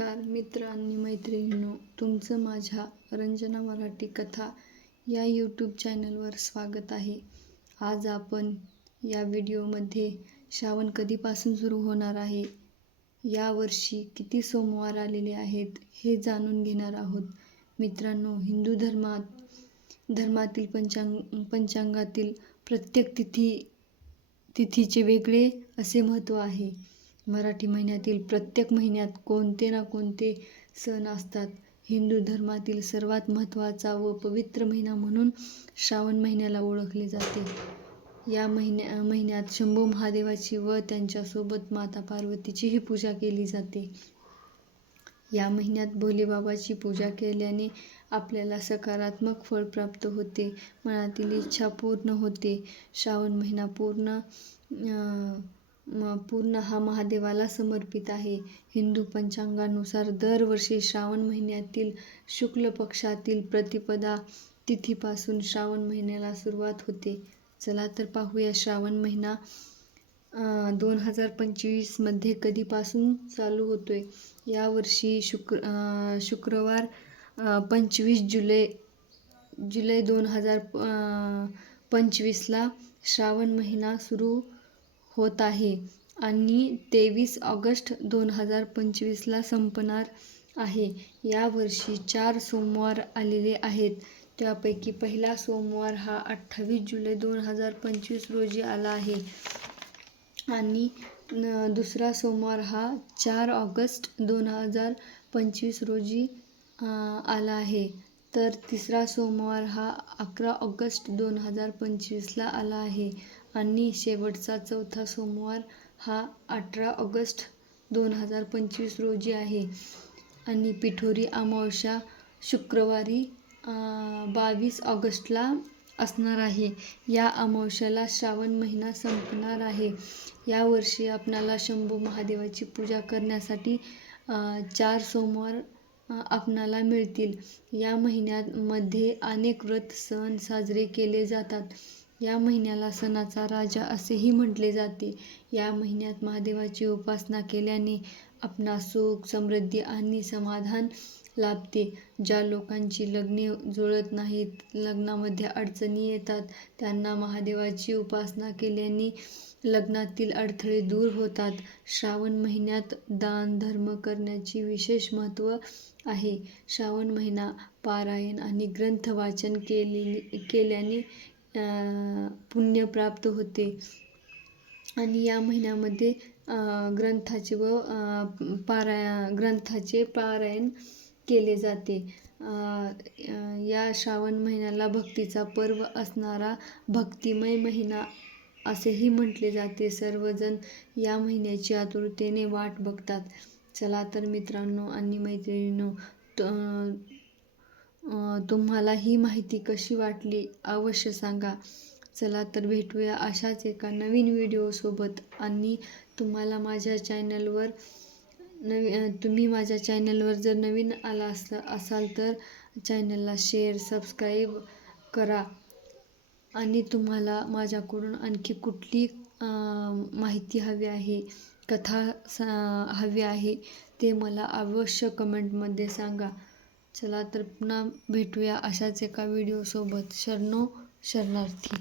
नमस्कार मित्र आणि मैत्रिणींनो तुमचं माझ्या रंजना मराठी कथा या यूट्यूब चॅनलवर स्वागत आहे. आज आपण या व्हिडिओमध्ये श्रावण कधीपासून सुरू होणार आहे? यावर्षी किती सोमवार आलेले आहेत हे जाणून घेणार आहोत. मित्रांनो हिंदू धर्मात धर्मातील पंचांग पंचांगातील प्रत्येक तिथी तिथीचे वेगळे असे महत्त्व आहे. मराठी महिन्यातील प्रत्येक महिन्यात कोणते ना कोणते सण असतात. हिंदू धर्मातील सर्वात महत्त्वाचा व पवित्र महिना म्हणून श्रावण महिन्याला ओळखले जाते. या महिन्या महिन्यात शंभू महादेवाची व त्यांच्यासोबत माता पार्वतीचीही पूजा केली जाते. या महिन्यात भोलेबाबाची पूजा केल्याने आपल्याला सकारात्मक फळ प्राप्त होते. मनातील इच्छा पूर्ण होते. श्रावण महिना पूर्ण पूर्ण हा महादेवाला समर्पित आहे. हिंदू पंचांगानुसार दरवर्षी श्रावण महिन्यातील शुक्ल पक्षातील प्रतिपदा तिथीपासून श्रावण महिन्याला सुरुवात होते. चला तर पाहूया श्रावण महिना दोन हजार पंचवीसमध्ये कधीपासून चालू होतो आहे यावर्षी शुक्र शुक्रवार पंचवीस जुलै जुलै दोन हजार पंचवीसला श्रावण महिना सुरू होत आहे आणि तेवीस ऑगस्ट दोन हजार पंचवीसला संपणार आहे. यावर्षी चार सोमवार आलेले आहेत. त्यापैकी पहिला सोमवार हा अठ्ठावीस जुलै दोन हजार पंचवीस रोजी आला आहे आणि दुसरा सोमवार हा चार ऑगस्ट दोन हजार पंचवीस रोजी आला आहे. तर तिसरा सोमवार हा अकरा ऑगस्ट दोन हजार पंचवीसला आला आहे. आणि शेवटचा चौथा सोमवार हा अठरा ऑगस्ट दोन हजार पंचवीस रोजी आहे. आणि पिठोरी अमावस्या शुक्रवारी बावीस ऑगस्टला असणार आहे. या अमावस्याला श्रावण महिना संपणार आहे. यावर्षी आपणाला शंभू महादेवाची पूजा करण्यासाठी चार सोमवार आपणाला मिळतील. या महिन्यामध्ये अनेक व्रत सण साजरे केले जातात. या महिन्याला सणाचा राजा असेही म्हटले जाते. या महिन्यात महादेवाची उपासना केल्याने आपणा सुख समृद्धी आणि समाधान लाभते. ज्या लोकांची लग्ने जुळत नाहीत लग्नामध्ये अडचणी येतात त्यांना महादेवाची उपासना केल्याने लग्नातील अडथळे दूर होतात. श्रावण महिन्यात दान धर्म करण्याची विशेष महत्त्व आहे. श्रावण महिना पारायण आणि ग्रंथ वाचन केले केल्याने पुण्य प्राप्त होते. आणि या महिन्यामध्ये ग्रंथाचे व पाराय ग्रंथाचे पारायण केले जाते. या श्रावण महिन्याला भक्तीचा पर्व असणारा भक्तिमय महिना असेही म्हटले जाते. सर्वजण या महिन्याची आतुरतेने वाट बघतात. चला तर मित्रांनो आणि मैत्रिणींनो तुम्हाला ही माहिती कशी वाटली अवश्य सांगा. चला तर भेटूया अशाच एका नवीन व्हिडिओसोबत आणि तुम्हाला माझ्या चॅनलवर नवी तुम्ही माझ्या चॅनलवर जर नवीन आला असला असाल तर चॅनलला शेअर सबस्क्राईब करा. आणि तुम्हाला माझ्याकडून आणखी कुठली माहिती हवी आहे कथा हवी आहे ते मला अवश्य कमेंटमध्ये सांगा. चला तर पुन्हा भेटूया अशाच एका व्हिडिओसोबत शरणो शरणार्थी.